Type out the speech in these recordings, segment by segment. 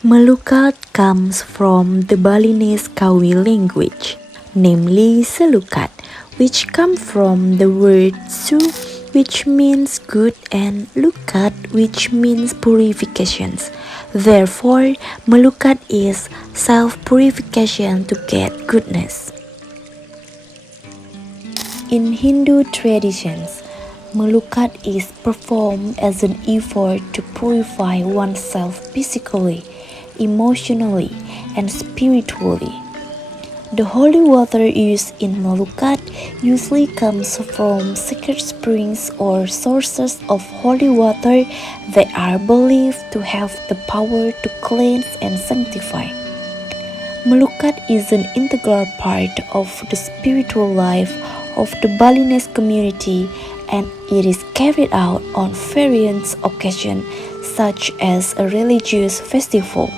Melukat comes from the Balinese Kawi language, namely Selukat, which come from the word su, which means good, and lukat, which means purifications. Therefore, melukat is self-purification to get goodness. In Hindu traditions, melukat is performed as an effort to purify oneself physically, emotionally, and spiritually. The holy water used in melukat usually comes from sacred springs or sources of holy water that are believed to have the power to cleanse and sanctify. Melukat is an integral part of the spiritual life of the Balinese community, and it is carried out on various occasions such as a religious festival,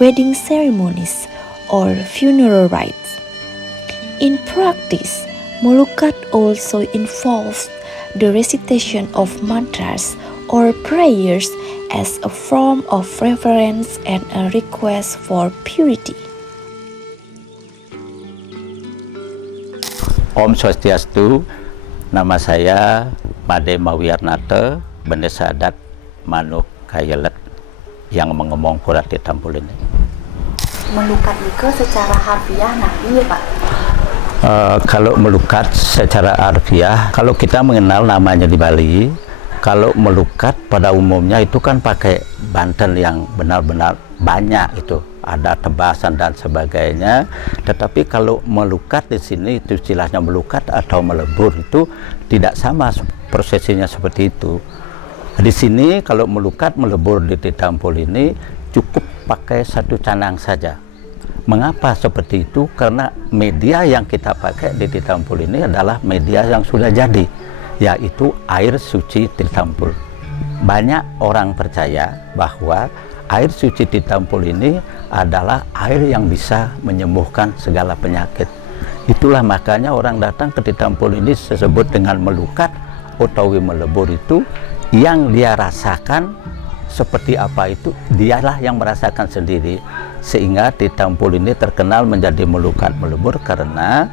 wedding ceremonies, or funeral rites. In practice, melukat also involves the recitation of mantras or prayers as a form of reverence and a request for purity. Om Swastiastu, nama saya Made Mawiarnata, Bendesa Adat Manuk Kayelet yang mengomong Purat di Tampul ini. Melukat itu secara harfiah nabi ya Pak? Kalau melukat secara harfiah, kalau kita mengenal namanya di Bali, kalau melukat pada umumnya itu kan pakai banten yang benar-benar banyak itu. Ada tebasan dan sebagainya, tetapi kalau melukat di sini itu istilahnya melukat atau melebur itu tidak sama prosesinya seperti itu. Di sini kalau melukat melebur di Tampul ini cukup pakai satu canang saja. Mengapa seperti itu? Karena media yang kita pakai di Tampul ini adalah media yang sudah jadi, yaitu air suci Tampul. Banyak orang percaya bahwa air suci Tampul ini adalah air yang bisa menyembuhkan segala penyakit. Itulah makanya orang datang ke Tampul ini disebut dengan melukat utawi melebur itu, yang dia rasakan seperti apa itu dialah yang merasakan sendiri. Sehingga Tampul ini terkenal menjadi melukat melebur karena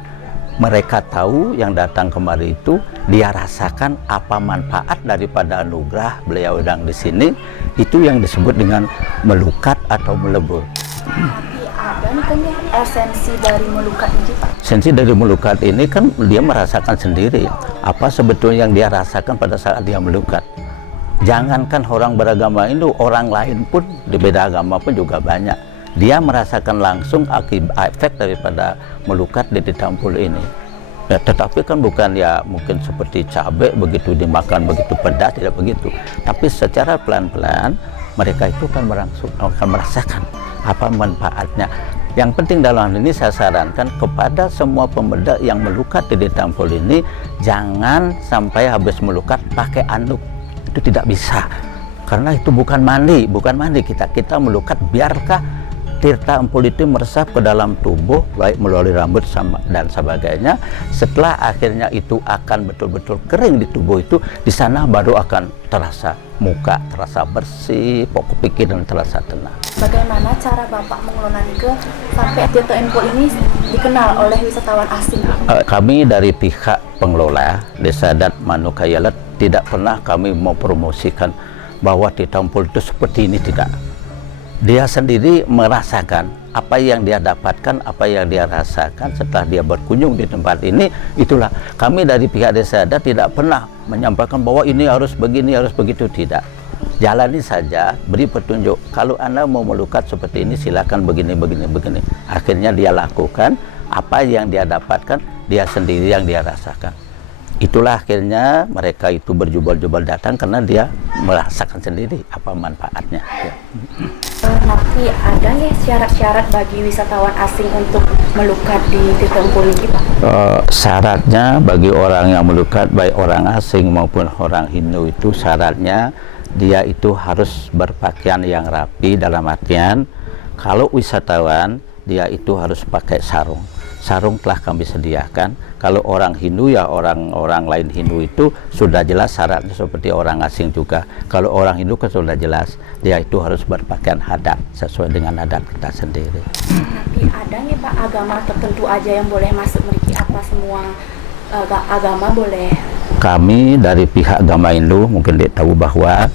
mereka tahu yang datang kemari itu dia rasakan apa manfaat daripada anugerah beliau yang di sini, itu yang disebut dengan melukat atau melebur. Tapi ada nih kan ya esensi dari melukat ini Pak? Esensi dari melukat ini kan dia merasakan sendiri apa sebetulnya yang dia rasakan pada saat dia melukat. Jangankan orang beragama Hindu, orang lain pun di beda agama pun juga banyak. Dia merasakan langsung akibat efek daripada melukat di Tampul ini. Ya, tetapi kan bukan ya mungkin seperti cabai begitu dimakan begitu pedas, tidak begitu. Tapi secara pelan-pelan mereka itu akan merasakan apa manfaatnya. Yang penting dalam hal ini saya sarankan kepada semua pemuda yang melukat di Tampul ini, jangan sampai habis melukat pakai anduk. Itu tidak bisa. Karena itu bukan mandi kita melukat biarkah tirta empul itu meresap ke dalam tubuh, baik melalui rambut dan sebagainya. Setelah akhirnya itu akan betul-betul kering di tubuh itu, di sana baru akan terasa muka terasa bersih, pokok pikiran terasa tenang. Bagaimana cara Bapak mengelola ke sampai tirta empul ini dikenal oleh wisatawan asing? Kami dari pihak pengelola Desa Adat Manuk Kayelet tidak pernah kami mau promosikan bahwa tirta empul itu seperti ini, tidak. Dia sendiri merasakan apa yang dia dapatkan, apa yang dia rasakan setelah dia berkunjung di tempat ini. Itulah kami dari pihak Desa Adat tidak pernah menyampaikan bahwa ini harus begini, harus begitu, tidak. Jalani saja, beri petunjuk. Kalau Anda mau melukat seperti ini, silakan begini. Akhirnya dia lakukan apa yang dia dapatkan, dia sendiri yang dia rasakan. Itulah akhirnya mereka itu berjubel-jubel datang karena dia merasakan sendiri apa manfaatnya. Ya. Tapi ada ya syarat-syarat bagi wisatawan asing untuk melukat di tirta empul ini Pak? Syaratnya bagi orang yang melukat, baik orang asing maupun orang Hindu, itu syaratnya dia itu harus berpakaian yang rapi, dalam artian kalau wisatawan dia itu harus pakai sarung. sarung telah kami sediakan. Kalau orang Hindu ya orang lain Hindu itu sudah jelas syaratnya seperti orang asing juga. Kalau orang Hindu kan sudah jelas dia itu harus berpakaian adat sesuai dengan adat kita sendiri. Tapi ada nih Pak agama tertentu aja yang boleh masuk meriki, apa semua agama boleh? Kami dari pihak agama Hindu mungkin tahu bahwa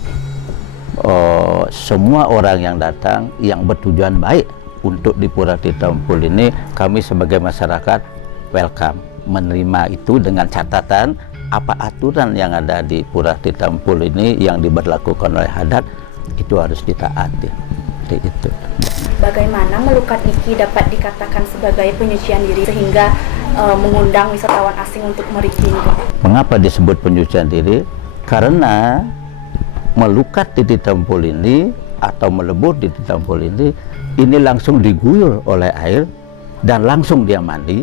semua orang yang datang yang bertujuan baik untuk di Pura Tirta Empul ini, kami sebagai masyarakat welcome, menerima itu dengan catatan apa aturan yang ada di Pura Tirta Empul ini yang diberlakukan oleh adat itu harus ditaati. Seperti itu. Bagaimana melukat niki dapat dikatakan sebagai penyucian diri sehingga mengundang wisatawan asing untuk meriki? Mengapa disebut penyucian diri? Karena melukat di Tirta Empul ini atau melebur di Tirta Empul ini langsung diguyur oleh air dan langsung dia mandi.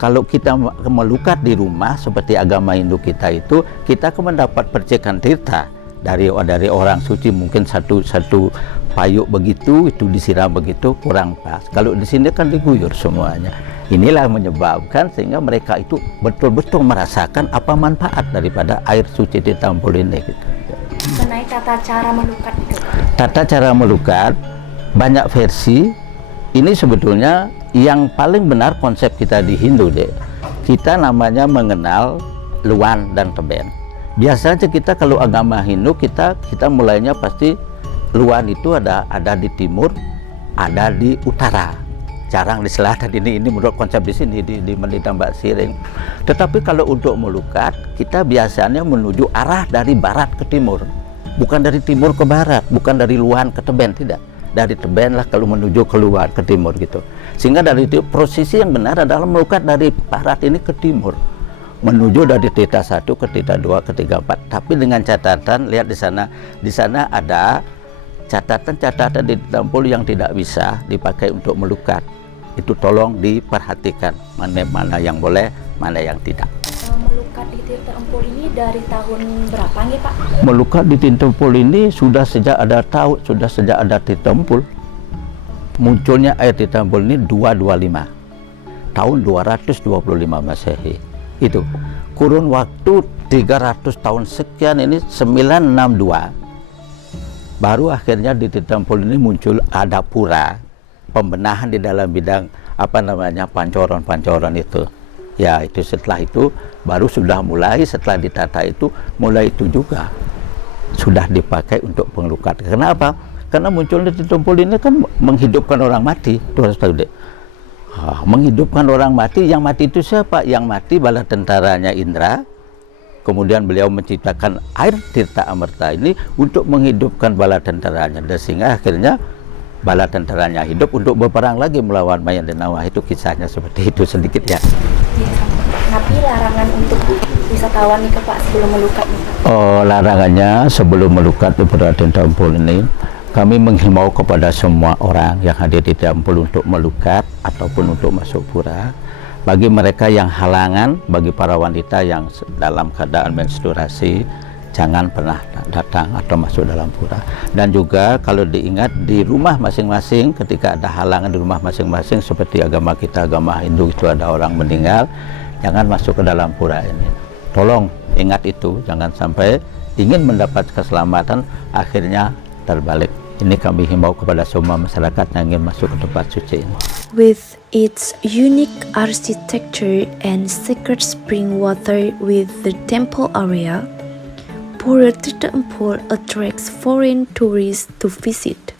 Kalau kita melukat di rumah seperti agama Hindu kita itu, kita akan mendapat percikan tirta dari orang suci, mungkin satu payuk begitu itu disiram begitu kurang pas. Kalau di sini kan diguyur semuanya. Inilah menyebabkan sehingga mereka itu betul-betul merasakan apa manfaat daripada air suci Tirta Empul ini gitu. Mengenai tata cara melukat itu. Tata cara melukat banyak versi. Ini sebetulnya yang paling benar konsep kita di Hindu deh. Kita namanya mengenal luan dan teben. Biasanya kita kalau agama Hindu kita mulainya pasti luan itu ada di timur, ada di utara. Jarang di selatan. Ini menurut konsep di sini di Tambak Siring. Tetapi kalau untuk melukat kita biasanya menuju arah dari barat ke timur. Bukan dari timur ke barat, bukan dari luan ke teben, tidak. Dari teben lah kalau menuju keluar ke timur gitu. Sehingga dari itu posisi yang benar adalah melukat dari barat ini ke timur, menuju dari Tirta 1 ke Tirta 2 ke Tirta 4. Tapi dengan catatan, lihat di sana ada catatan di Tirta Empul yang tidak bisa dipakai untuk melukat. Itu tolong diperhatikan mana yang boleh, mana yang tidak. Melukat di Tirta Empul ini dari tahun berapa nih Pak? Melukat di Tirta Empul ini sudah sejak ada Tirta Empul. Munculnya air Tirta Empul ini 225 tahun 225 Masehi. Itu kurun waktu 300 tahun sekian, ini 962 baru akhirnya di Tirta Empul ini muncul ada pura, pembenahan di dalam bidang pancoran itu. Ya itu setelah itu baru sudah mulai, setelah ditata itu mulai itu juga sudah dipakai untuk pengelukat. Kenapa? Karena munculnya Tirta Empul ini kan menghidupkan orang mati. Itu harus tahu deh. Menghidupkan orang mati. Yang mati itu siapa? Yang mati bala tentaranya Indra. Kemudian beliau menciptakan air Tirta Amerta ini untuk menghidupkan bala tentaranya. Dan sehingga akhirnya bala tentaranya hidup untuk berperang lagi melawan Mayan Denawah. Itu kisahnya seperti itu sedikit ya. Tapi larangan untuk wisatawan nih Pak sebelum melukat nih Pak? Larangannya sebelum melukat di Pura Tirta Empul ini, kami menghimbau kepada semua orang yang hadir di Tirta Empul untuk melukat ataupun untuk masuk pura. Bagi mereka yang halangan, bagi para wanita yang dalam keadaan menstruasi, jangan pernah datang atau masuk dalam pura. Dan juga kalau diingat di rumah masing-masing, ketika ada halangan di rumah masing-masing, seperti agama kita, agama Hindu itu ada orang meninggal, jangan masuk ke dalam pura ini. Tolong ingat itu, jangan sampai ingin mendapat keselamatan akhirnya terbalik. Ini kami himbau kepada semua masyarakat yang ingin masuk ke tempat suci ini. With its unique architecture and sacred spring water with the temple area, Pura Tirta Empul attracts foreign tourists to visit.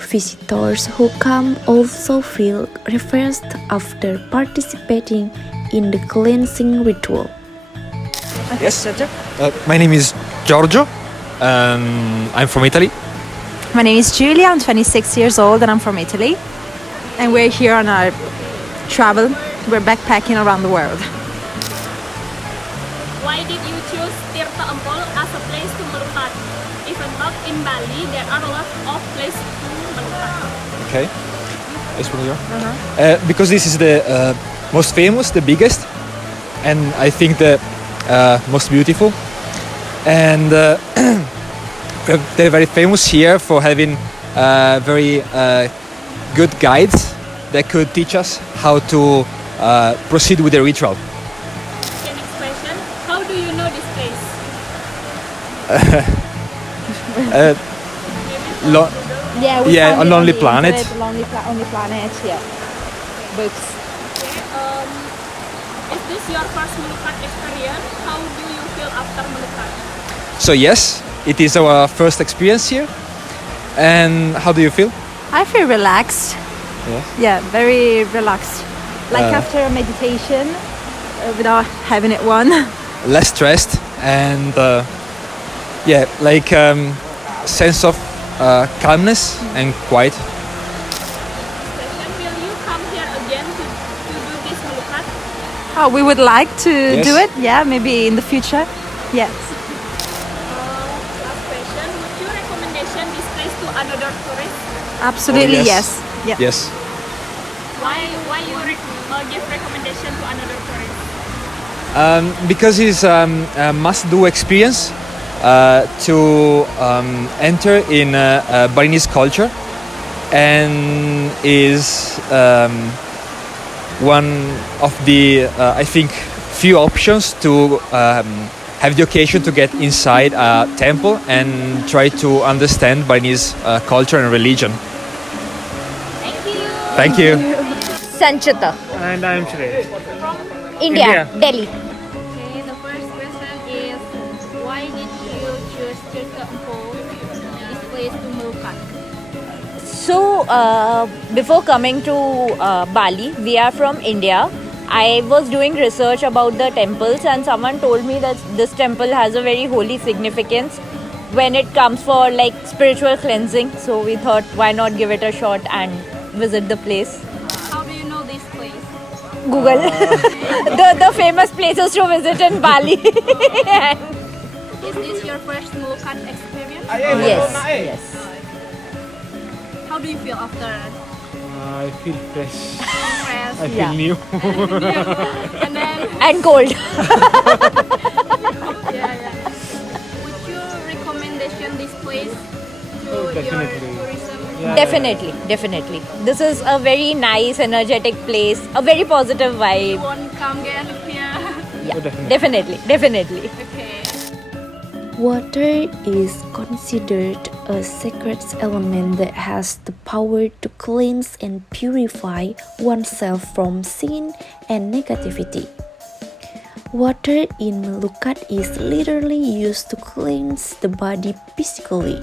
Visitors who come also feel refreshed after participating in the cleansing ritual. Yes, my name is Giorgio. I'm from Italy. My name is Julia. I'm 26 years old and I'm from Italy. And we're here on our travel. We're backpacking around the world. Why did you choose Tirta Empul as a place to melukat? Even not in Bali, there are a lot of places to melukat. Okay. Because this is the most famous, the biggest, and I think the most beautiful. And they're very famous here for having very good guides that could teach us how to proceed with the ritual. Okay, next question. How do you know this place? Lo- Yeah, Yeah, found on it Lonely the Planet. internet, Lonely Planet, yeah. Books. Okay, is this your first Melukat experience? How do you feel after Melukat? so yes, it is our first experience here. And how do you feel? I feel relaxed. Yes. Yeah, very relaxed. Like Uh, after a meditation, without having it one. Less stressed and like sense of calmness and quiet. Question, will you come here again to do this Melukat? Oh, we would like to Yes. do it. Yeah, maybe in the future. Yes. Last question, would you recommendation this place to another tourist? Absolutely, Oh, yes. yes. Yeah. Yes. Why you give recommendation to another tourist? Because it's a must-do experience to enter in Balinese culture, and is one of the I think few options to have the occasion to get inside a temple and try to understand Balinese culture and religion. Thank you. Thank you. Sanchita, And I'm Shrey. India, Delhi. Okay, the first question is why did you choose Tirta Empol, this place to Melukat? So, before coming to Bali, we are from India. I was doing research about the temples, and someone told me that this temple has a very holy significance when it comes for like spiritual cleansing. So we thought, why not give it a shot and visit the place? How do you know this place? Google the famous places to visit in Bali. Is this your first Melukat experience? Yes. How do you feel after I feel fresh. fresh? I feel new. And then, And cold. yeah. Would you recommendation this place to your Definitely. tourism? Yeah, Definitely. This is a very nice, energetic place. A very positive You vibe. won't come again here. Yeah, definitely. definitely. Okay. Water is considered a sacred element that has the power to cleanse and purify oneself from sin and negativity. Water in Melukat is literally used to cleanse the body physically.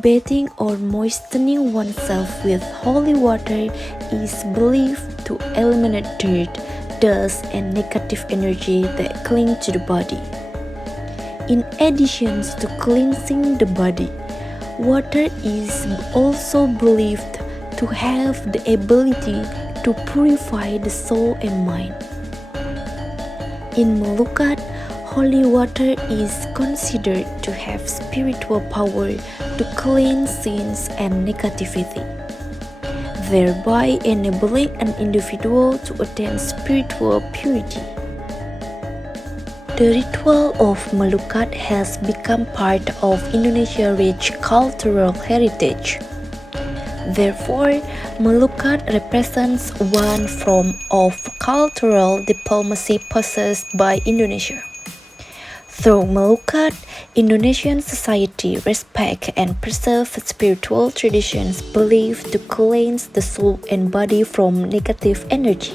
Bathing or moistening oneself with holy water is believed to eliminate dirt, dust, and negative energy that cling to the body. In addition to cleansing the body, water is also believed to have the ability to purify the soul and mind. In Melukat, holy water is considered to have spiritual power to cleanse sins and negativity, thereby enabling an individual to attain spiritual purity. The ritual of Melukat has become part of Indonesia's rich cultural heritage. Therefore, Melukat represents one form of cultural diplomacy possessed by Indonesia. Through Melukat, Indonesian society respect and preserve spiritual traditions believed to cleanse the soul and body from negative energy.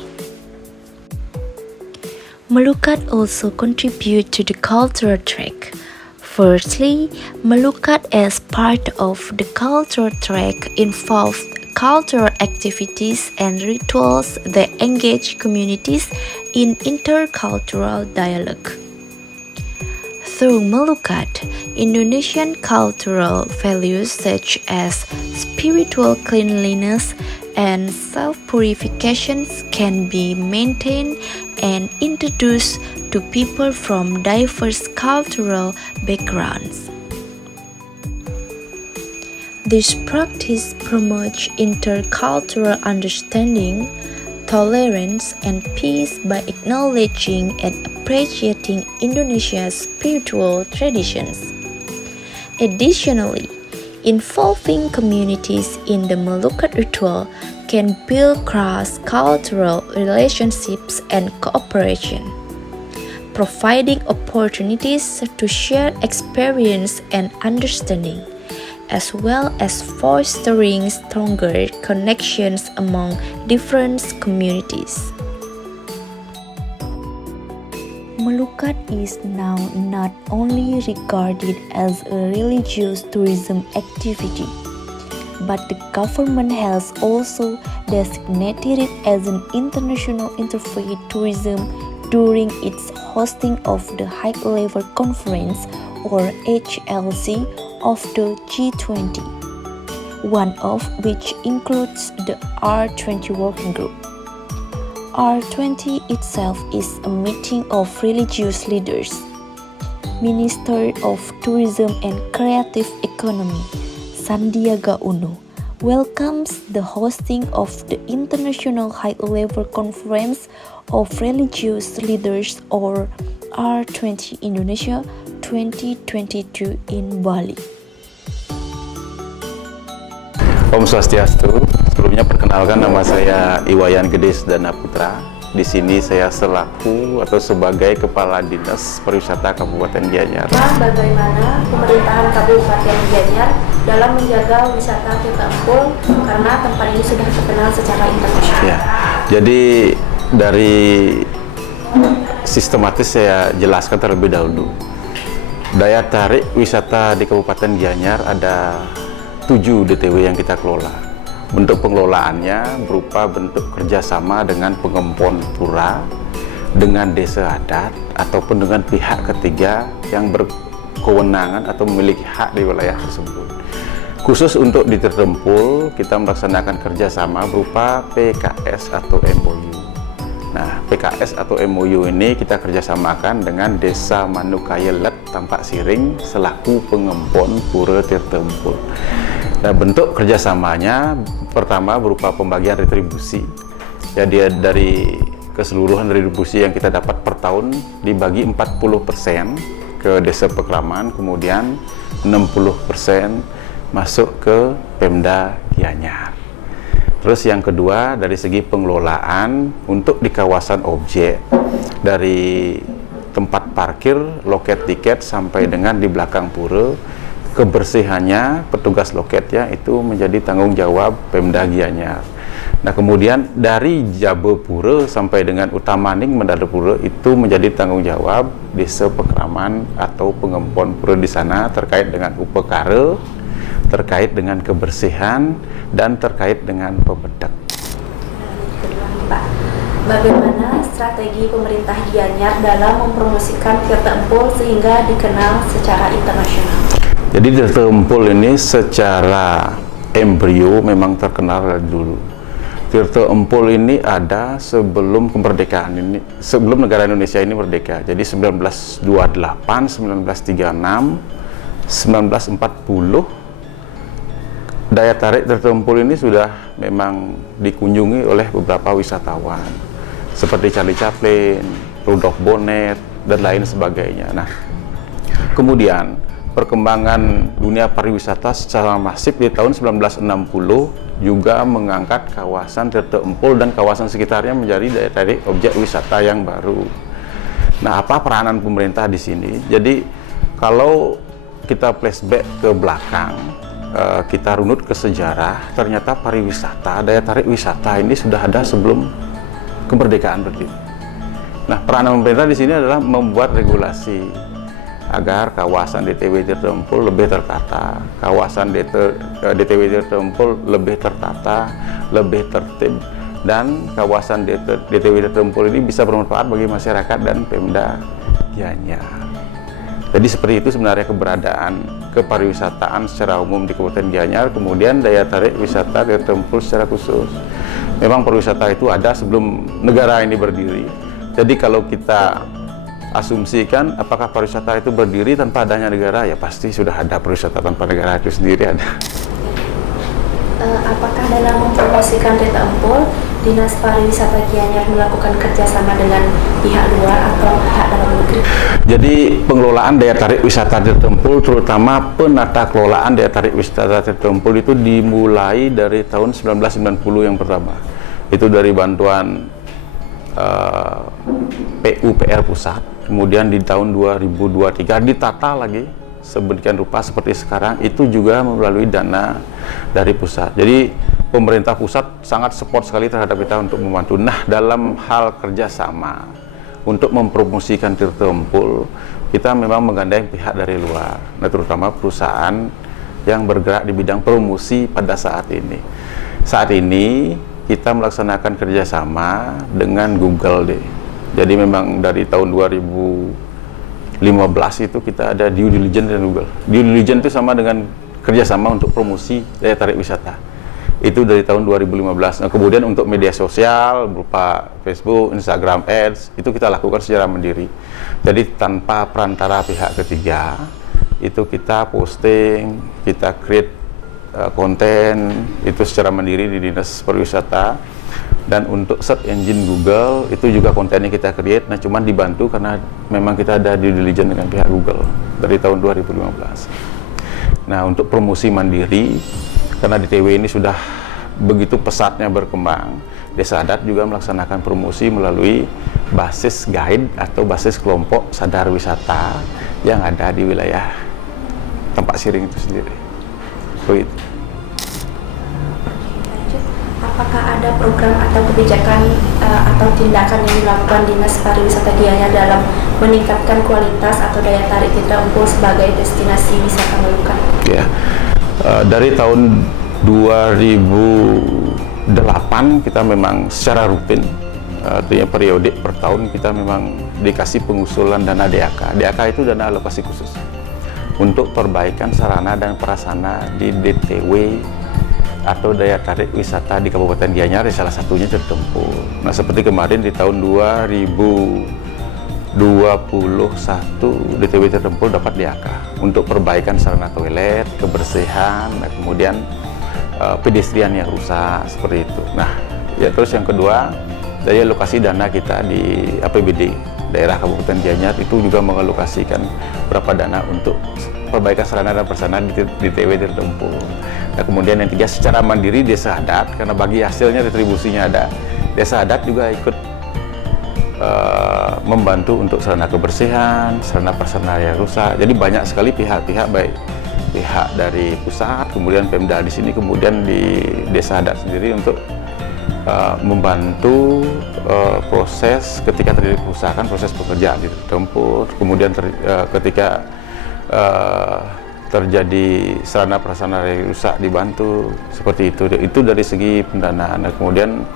Melukat also contribute to the cultural track. Firstly, Melukat as part of the cultural track involves cultural activities and rituals that engage communities in intercultural dialogue. Through Melukat, Indonesian cultural values such as spiritual cleanliness and self-purification can be maintained and introduced to people from diverse cultural backgrounds. This practice promotes intercultural understanding, tolerance, and peace by acknowledging and appreciating Indonesia's spiritual traditions. Additionally, involving communities in the Melukat ritual can build cross-cultural relationships and cooperation, providing opportunities to share experience and understanding, as well as fostering stronger connections among different communities. Melukat is now not only regarded as a religious tourism activity, but the government has also designated it as an international interfaith tourism during its hosting of the High-Level Conference or HLC of the G20, one of which includes the R20 Working Group. R20 itself is a meeting of religious leaders. Minister of Tourism and Creative Economy, Sandiaga Uno, welcomes the hosting of the International High-Level Conference of Religious Leaders or R20 Indonesia 2022 in Bali. Om Swastiastu. Sebelumnya perkenalkan, nama saya Iwayan Gede Sudana Putra. Di sini saya selaku atau sebagai Kepala Dinas Pariwisata Kabupaten Gianyar. Bagaimana pemerintahan Kabupaten Gianyar dalam menjaga wisata Tirta Empul karena tempat ini sudah terkenal secara internasional? Ya, jadi dari sistematis saya jelaskan terlebih dahulu. Daya tarik wisata di Kabupaten Gianyar ada 7 DTW yang kita kelola. Bentuk pengelolaannya berupa bentuk kerjasama dengan pengempon pura, dengan desa adat, ataupun dengan pihak ketiga yang berkewenangan atau memiliki hak di wilayah tersebut. Khusus untuk di Tirta Empul, kita melaksanakan kerjasama berupa PKS atau MOU. Nah, PKS atau MOU ini kita kerjasamakan dengan Desa Manukayelet Tampak Siring selaku pengempon pura Tirta Empul. Nah, bentuk kerjasamanya pertama berupa pembagian retribusi. Jadi dari keseluruhan retribusi yang kita dapat per tahun dibagi 40% ke desa Pekraman, kemudian 60% masuk ke Pemda Gianyar. Terus yang kedua dari segi pengelolaan untuk di kawasan objek dari tempat parkir, loket tiket sampai dengan di belakang pura, kebersihannya petugas loketnya itu menjadi tanggung jawab Pemda Gianyar. Nah, kemudian dari Jabepura sampai dengan Utamaning Mendadapura itu menjadi tanggung jawab Desa Pekraman atau pengempon pura di sana terkait dengan upekara, terkait dengan kebersihan, dan terkait dengan pembedak. Pak, bagaimana strategi pemerintah Gianyar dalam mempromosikan Tirta Empul sehingga dikenal secara internasional? Jadi Tirta Empul ini secara embrio memang terkenal dari dulu. Tirta Empul ini ada sebelum kemerdekaan ini, sebelum negara Indonesia ini merdeka. Jadi 1928, 1936, 1940 daya tarik Tirta Empul ini sudah memang dikunjungi oleh beberapa wisatawan seperti Charlie Chaplin, Rudolf Bonnet, dan lain sebagainya. Nah, kemudian perkembangan dunia pariwisata secara masif di tahun 1960 juga mengangkat kawasan Tirta Empul dan kawasan sekitarnya menjadi daya tarik objek wisata yang baru. Nah, apa peranan pemerintah di sini? Jadi, kalau kita flashback ke belakang, kita runut ke sejarah, ternyata pariwisata, daya tarik wisata ini sudah ada sebelum kemerdekaan berdiri. Nah, peranan pemerintah di sini adalah membuat regulasi agar kawasan DTW Tirta Empul lebih tertata, kawasan DTW Tirta Empul lebih tertata, lebih tertib, dan kawasan DTW Tirta Empul ini bisa bermanfaat bagi masyarakat dan Pemda Gianyar. Jadi seperti itu sebenarnya keberadaan kepariwisataan secara umum di Kabupaten Gianyar, kemudian daya tarik wisata Tirta Empul secara khusus. Memang pariwisata itu ada sebelum negara ini berdiri. Jadi kalau kita asumsikan apakah pariwisata itu berdiri tanpa adanya negara, ya pasti sudah ada pariwisata tanpa negara itu sendiri ada. Apakah dalam mempromosikan Tirta Empul Dinas Pariwisata Gianyar melakukan kerjasama dengan pihak luar atau pihak dalam negeri? Jadi pengelolaan daya tarik wisata Tirtempul, terutama penata kelolaan daya tarik wisata Tirtempul itu dimulai dari tahun 1990 yang pertama. Itu dari bantuan PUPR pusat, kemudian di tahun 2023 ditata lagi sedemikian rupa seperti sekarang, itu juga melalui dana dari pusat. Jadi pemerintah pusat sangat support sekali terhadap kita untuk membantu. Nah, dalam hal kerjasama untuk mempromosikan Tirtempul, kita memang menggandeng pihak dari luar, nah, terutama perusahaan yang bergerak di bidang promosi pada saat ini. Saat ini kita melaksanakan kerjasama dengan Google deh. Jadi memang dari tahun 2015 itu kita ada due diligence dengan Google. Due diligence itu sama dengan kerjasama untuk promosi daya tarik wisata. Itu dari tahun 2015. Nah, kemudian untuk media sosial berupa Facebook, Instagram Ads itu kita lakukan secara mandiri. Jadi tanpa perantara pihak ketiga, itu kita posting, kita create konten itu secara mandiri di Dinas Pariwisata. Dan untuk search engine Google itu juga kontennya kita create. Nah, cuman dibantu karena memang kita ada due diligence dengan pihak Google dari tahun 2015. Nah, untuk promosi mandiri, karena DTW ini sudah begitu pesatnya berkembang, Desa Adat juga melaksanakan promosi melalui basis guide atau basis kelompok sadar wisata yang ada di wilayah Tampak Siring itu sendiri. Begitu. Apakah ada program atau kebijakan atau tindakan yang dilakukan Dinas Pariwisata Gianyar dalam meningkatkan kualitas atau daya tarik Tirtempul sebagai destinasi wisata Melukat? Ya, dari tahun 2008 kita memang secara rutin, artinya periodik per tahun kita memang dikasih pengusulan dana DAK. DAK itu dana alokasi khusus untuk perbaikan sarana dan prasarana di DTW atau daya tarik wisata di Kabupaten Gianyar, salah satunya Tirtempul. Nah, seperti kemarin di tahun 2021 DTW Tirtempul dapat DAK untuk perbaikan sarana toilet, kebersihan, nah, kemudian pedestrian yang rusak seperti itu. Nah, ya terus yang kedua, dari alokasi dana kita di APBD daerah Kabupaten Gianyar itu juga mengalokasikan berapa dana untuk perbaikan sarana dan prasarana di DTW Tirtempul. Nah, kemudian yang ketiga, secara mandiri Desa Adat, karena bagi hasilnya retribusinya ada, Desa Adat juga ikut membantu untuk sarana kebersihan, sarana prasarana yang rusak. Jadi banyak sekali pihak-pihak, baik pihak dari pusat, kemudian Pemda di sini, kemudian di Desa Adat sendiri untuk membantu proses ketika terjadi kerusakan, proses pekerjaan di Tirtempul, kemudian ketika terjadi sarana prasarana yang rusak dibantu seperti itu. Itu dari segi pendanaan. Nah, kemudian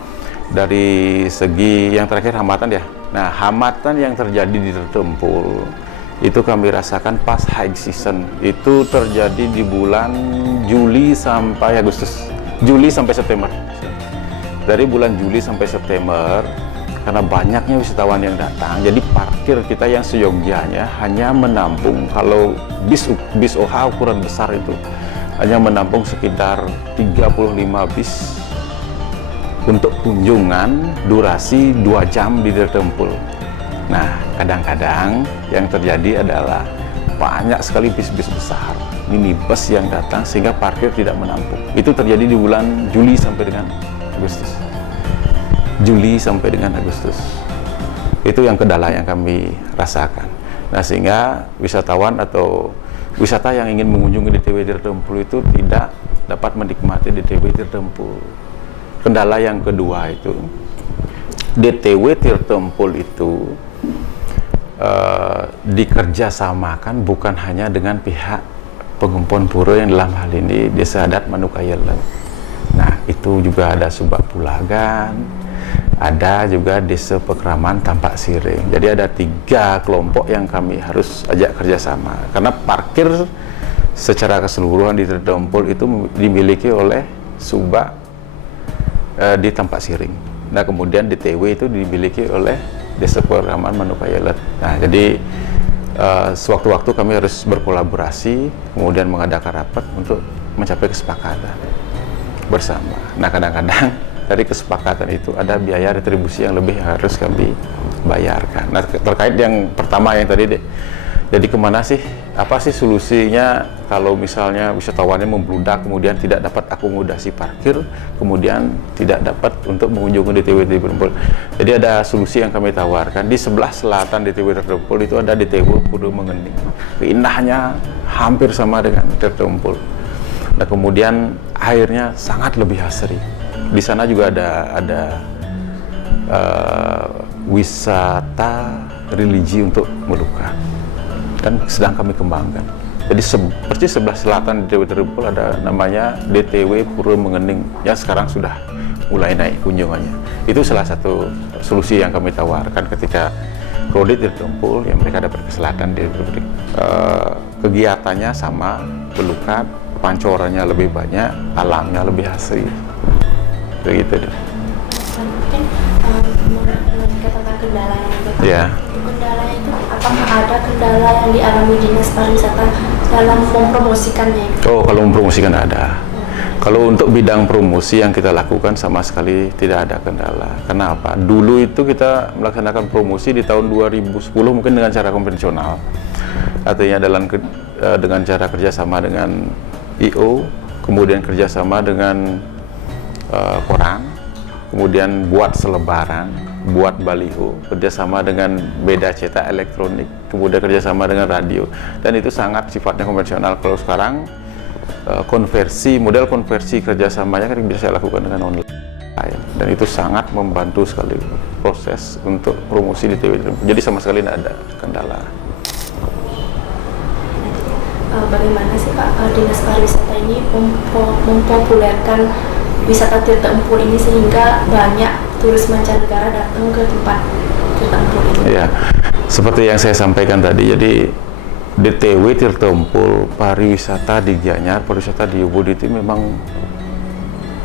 dari segi yang terakhir hambatan ya. Nah, hambatan yang terjadi di Tirtempul itu kami rasakan pas high season. Itu terjadi di bulan Juli sampai Agustus. Juli sampai September. Dari bulan Juli sampai September, karena banyaknya wisatawan yang datang, jadi parkir kita yang seyogyanya hanya menampung, kalau bis OH ukuran besar itu hanya menampung sekitar 35 bis untuk kunjungan durasi 2 jam di Tirtempul. Nah, kadang-kadang yang terjadi adalah banyak sekali bis-bis besar, minibus yang datang sehingga parkir tidak menampung. Itu terjadi di bulan Juli sampai dengan Agustus. Juli sampai dengan Agustus. Itu yang kendala yang kami rasakan. Nah, sehingga wisatawan atau wisata yang ingin mengunjungi DTW Tirtempul itu tidak dapat menikmati DTW Tirtempul. Kendala yang kedua itu, DTW Tirtempul itu dikerjasamakan bukan hanya dengan pihak pengumpul pura yang dalam hal ini Desa Adat Manukayelen. Nah, itu juga ada Subak Pulagan, ada juga Desa Pekraman Tampak Siring. Jadi ada 3 kelompok yang kami harus ajak kerjasama, karena parkir secara keseluruhan di Tirtempul itu dimiliki oleh Subak di Tampak Siring. Nah, kemudian DTW itu dimiliki oleh Desa Pekraman Manukayelen. Nah, jadi sewaktu-waktu kami harus berkolaborasi, kemudian mengadakan rapat untuk mencapai kesepakatan bersama. Nah, kadang-kadang dari kesepakatan itu ada biaya retribusi yang lebih yang harus kami bayarkan. Nah, terkait yang pertama yang tadi deh, jadi kemana sih, apa sih solusinya kalau misalnya wisatawannya membludak, kemudian tidak dapat akomodasi parkir, kemudian tidak dapat untuk mengunjungi DTW Tirtempul. Jadi ada solusi yang kami tawarkan. Di sebelah selatan DTW Tirtempul itu ada DTW Pura Mengening. Keindahannya hampir sama dengan Tirtempul. Nah, kemudian airnya sangat lebih asri. Di sana juga ada wisata religi untuk Moluccat dan sedang kami kembangkan. Jadi seperti sebelah selatan DTW Tirtempul ada namanya DTW Pura Mengening yang sekarang sudah mulai naik kunjungannya. Itu salah satu solusi yang kami tawarkan ketika Krodit Tirtempul yang mereka dapat ke selatan di Republik. Kegiatannya sama, Moluccat, pancorannya lebih banyak, alamnya lebih asri. Begitu deh. Mungkin katakan kendala yang itu. Ya. Kendala itu apakah ada kendala yang dialami dinas pariwisata dalam mempromosikannya? Oh, kalau mempromosikan ada. Kalau untuk bidang promosi yang kita lakukan sama sekali tidak ada kendala. Kenapa? Dulu itu kita melaksanakan promosi di tahun 2010 mungkin dengan cara konvensional. Artinya dengan cara kerjasama dengan IO, kemudian kerjasama dengan koran, kemudian buat selebaran, buat baliho, kerjasama dengan beda cetak elektronik, kemudian kerjasama dengan radio, dan itu sangat sifatnya konvensional. Kalau sekarang model konversi kerjasamanya kan bisa saya lakukan dengan online, dan itu sangat membantu sekali proses untuk promosi di DTW Tirtempul. Jadi sama sekali tidak ada kendala. Bagaimana sih Pak dinas pariwisata ini mempopulerkan wisata Tirtempul ini sehingga banyak turis mancanegara datang ke tempat Tirtempul ini? Ya, seperti yang saya sampaikan tadi, jadi DTW Tirtempul, pariwisata di Gianyar, pariwisata di Ubud itu memang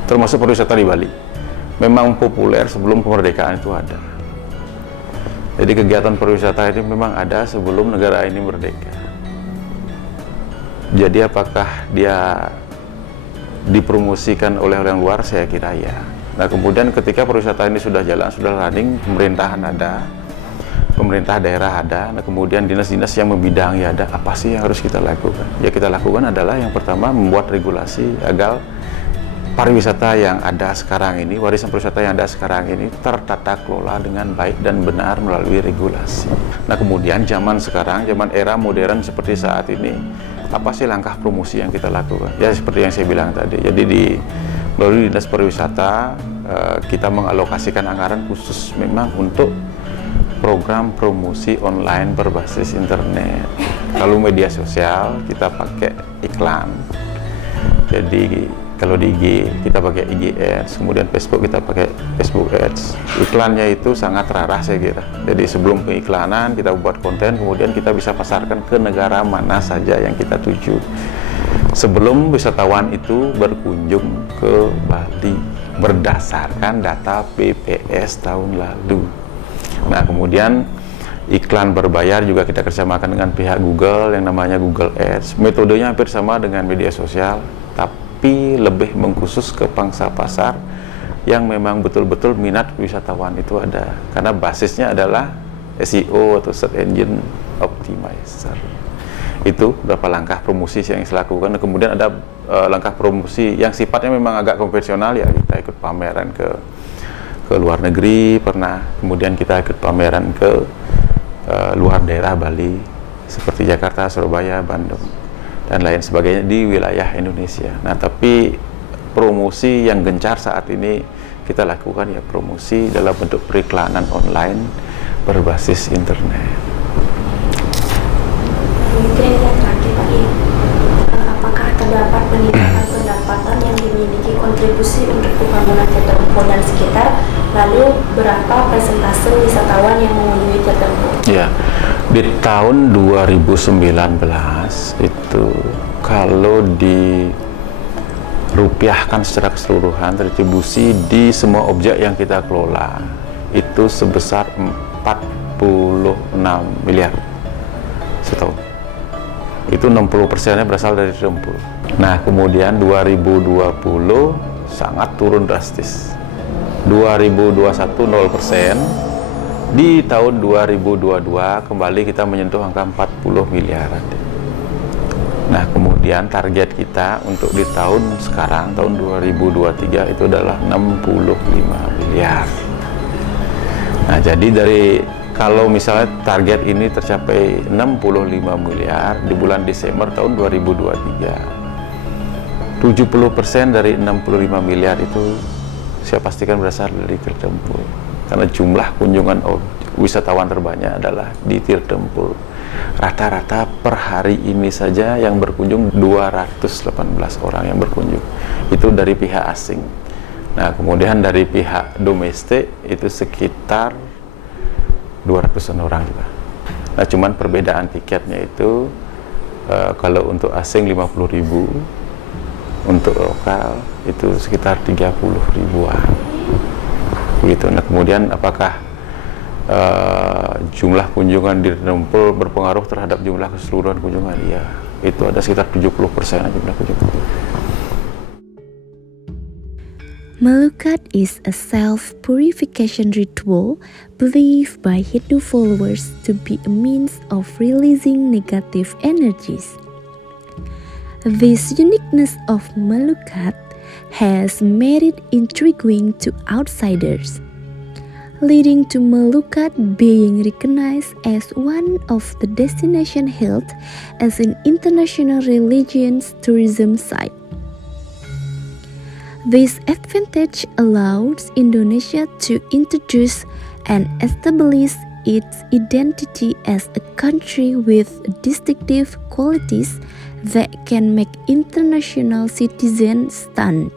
termasuk pariwisata di Bali. Memang populer sebelum kemerdekaan itu ada. Jadi kegiatan pariwisata ini memang ada sebelum negara ini merdeka. Jadi apakah dia dipromosikan oleh orang luar? Saya kira ya. Nah, kemudian ketika pariwisata ini sudah jalan, sudah running, pemerintahan ada, pemerintah daerah ada, nah kemudian dinas-dinas yang membidangi ada, apa sih yang harus kita lakukan? Ya, kita lakukan adalah yang pertama membuat regulasi agar pariwisata yang ada sekarang ini, warisan pariwisata yang ada sekarang ini tertata kelola dengan baik dan benar melalui regulasi. Nah, kemudian zaman sekarang, zaman era modern seperti saat ini, apa sih langkah promosi yang kita lakukan? Ya, seperti yang saya bilang tadi. Jadi melalui dinas pariwisata kita mengalokasikan anggaran khusus memang untuk program promosi online berbasis internet. Kalau media sosial kita pakai iklan. Jadi kalau di IG kita pakai IG Ads, kemudian Facebook kita pakai Facebook Ads. Iklannya itu sangat rarah saya kira. Jadi sebelum pengiklanan kita buat konten, kemudian kita bisa pasarkan ke negara mana saja yang kita tuju. Sebelum wisatawan itu berkunjung ke Bali berdasarkan data BPS tahun lalu. Nah, kemudian iklan berbayar juga kita kerjasamakan dengan pihak Google yang namanya Google Ads. Metodenya hampir sama dengan media sosial, tapi lebih mengkhusus ke pangsa pasar yang memang betul-betul minat wisatawan itu ada. Karena basisnya adalah SEO atau Search Engine Optimizer. Itu beberapa langkah promosi yang saya lakukan. Kemudian ada langkah promosi yang sifatnya memang agak konvensional, ya kita ikut pameran ke luar negeri pernah, kemudian kita ikut pameran ke luar daerah Bali seperti Jakarta, Surabaya, Bandung dan lain sebagainya di wilayah Indonesia. Nah, tapi promosi yang gencar saat ini kita lakukan ya promosi dalam bentuk periklanan online berbasis internet. Mungkin yang terakhir Pak, apakah terdapat peningkatan pendapatan yang dimiliki kontribusi untuk pembangunan Tirtempul dan sekitar, lalu berapa persentase wisatawan yang mengunjungi Tirtempul? Ya, di tahun 2019 itu kalau dirupiahkan secara keseluruhan, retribusi di semua objek yang kita kelola itu sebesar 46 miliar setahun. Itu 60%-nya berasal dari Tirtempul. Nah, kemudian 2020 sangat turun drastis. 2021 0%. Di tahun 2022 kembali kita menyentuh angka 40 miliaran. Nah, kemudian target kita untuk di tahun sekarang, tahun 2023 itu adalah 65 miliar. Nah, jadi kalau misalnya target ini tercapai 65 miliar di bulan Desember tahun 2023, 70% dari 65 miliar itu saya pastikan berasal dari Tirtempul. Karena jumlah kunjungan wisatawan terbanyak adalah di Tirtempul. Rata-rata per hari ini saja yang berkunjung 218 orang yang berkunjung. Itu dari pihak asing. Nah, kemudian dari pihak domestik itu sekitar 200-an orang juga. Nah, cuman perbedaan tiketnya itu kalau untuk asing 50.000, untuk lokal itu sekitar 30 ribuan. Begitu. Nah, kemudian apakah jumlah kunjungan di Tirtempul berpengaruh terhadap jumlah keseluruhan kunjungan? Iya, itu ada sekitar 70% jumlah kunjungan. Melukat is a self-purification ritual believed by Hindu followers to be a means of releasing negative energies. This uniqueness of Melukat has made it intriguing to outsiders, leading to Melukat being recognized as one of the destination held as an international religious tourism site. This advantage allows Indonesia to introduce and establish its identity as a country with distinctive qualities that can make international citizens stunned.